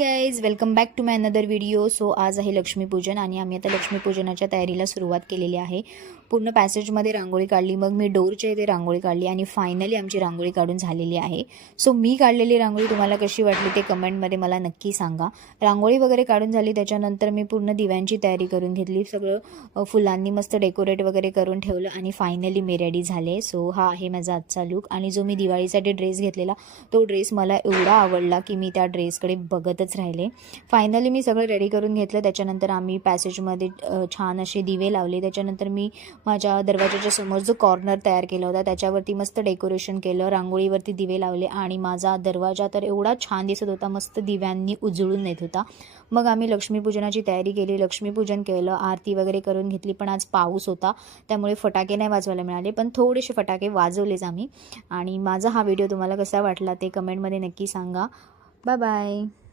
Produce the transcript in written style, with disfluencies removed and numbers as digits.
Guys welcome back to my another video. So आज आहे लक्ष्मीपूजन आणि आम्ही आता लक्ष्मीपूजनाच्या तयारीला सुरुवात केलेली आहे. पूर्ण पॅसेजमध्ये रांगोळी काढली, मग मी डोरच्या इथे रांगोळी काढली आणि फायनली आमची रांगोळी काढून झालेली आहे. सो मी काढलेली रांगोळी तुम्हाला कशी वाटली ते कमेंटमध्ये मला नक्की सांगा. रांगोळी वगैरे काढून झाली, त्याच्यानंतर मी पूर्ण दिव्यांची तयारी करून घेतली. सगळं फुलांनी मस्त डेकोरेट वगैरे करून ठेवलं आणि फायनली मी रेडी झाले. सो हा आहे माझा आजचा लुक. आणि जो मी दिवाळीसाठी ड्रेस घेतलेला तो ड्रेस मला एवढा आवडला की मी त्या ड्रेसकडे बघतच राहिले. फायनली मी सगळं रेडी करून घेतलं. त्याच्यानंतर आम्ही पॅसेजमध्ये छान असे दिवे लावले. त्याच्यानंतर मी माझ्या दरवाजाच्या समोर जो कॉर्नर तयार केला होता त्याच्यावरती मस्त डेकोरेशन केलं, रांगोळीवरती दिवे लावले आणि माझा दरवाजा तर एवढा छान दिसत होता, मस्त दिव्यांनी उजळून येत होता. मग आम्ही लक्ष्मीपूजनाची तयारी केली, लक्ष्मीपूजन केलं, आरती वगैरे करून घेतली. पण आज पाऊस होता त्यामुळे फटाके नाही वाजवायला मिळाले, पण थोडेसे फटाके वाजवलेच आम्ही. आणि माझा हा व्हिडिओ तुम्हाला कसा वाटला ते कमेंटमध्ये नक्की सांगा. Bye bye.